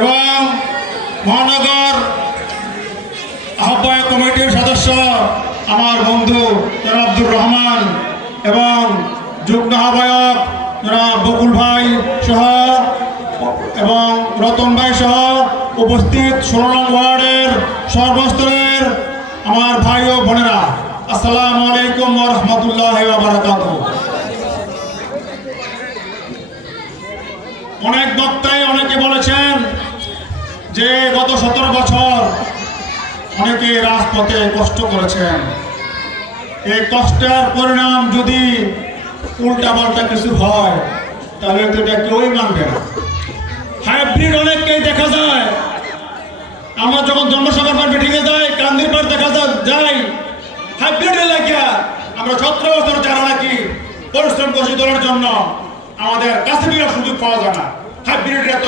এবং মহানগর আহ্বায়ক কমিটির সদস্য আমার বন্ধু জনাব আব্দুর রহমান এবং যুগ্ম আহ্বায়ক জনাব বকুল ভাই সহ এবং রতন ভাই সহ উপস্থিত 16 নং ওয়ার্ডের সর্বস্তরের আমার ভাই ও বোনেরা, আসসালামু আলাইকুম ওয়া রাহমাতুল্লাহি ওয়া বারাকাতুহু। অনেক বক্তাই অনেকে বলেছেন যে গত 17 বছর অনেকে রাজপথে কষ্ট করেছেন। এই কষ্টের পরিণাম যদি উল্টাপাল্টা কিছু হয় তাহলে তো এটা কেউই মানবে না। হাইব্রিড অনেককেই দেখা যায়। আমরা যখন জন্মসভার মিটিংয়ে যাই, কান্দির পাড় দেখা যায় হাইব্রিড এলাকা। আমরা 17 বছর যারা নাকি পরিশ্রম করছি দলের জন্য, আমাদের কাছে সুযোগ পাওয়া যায় না। হাইব্রিড এত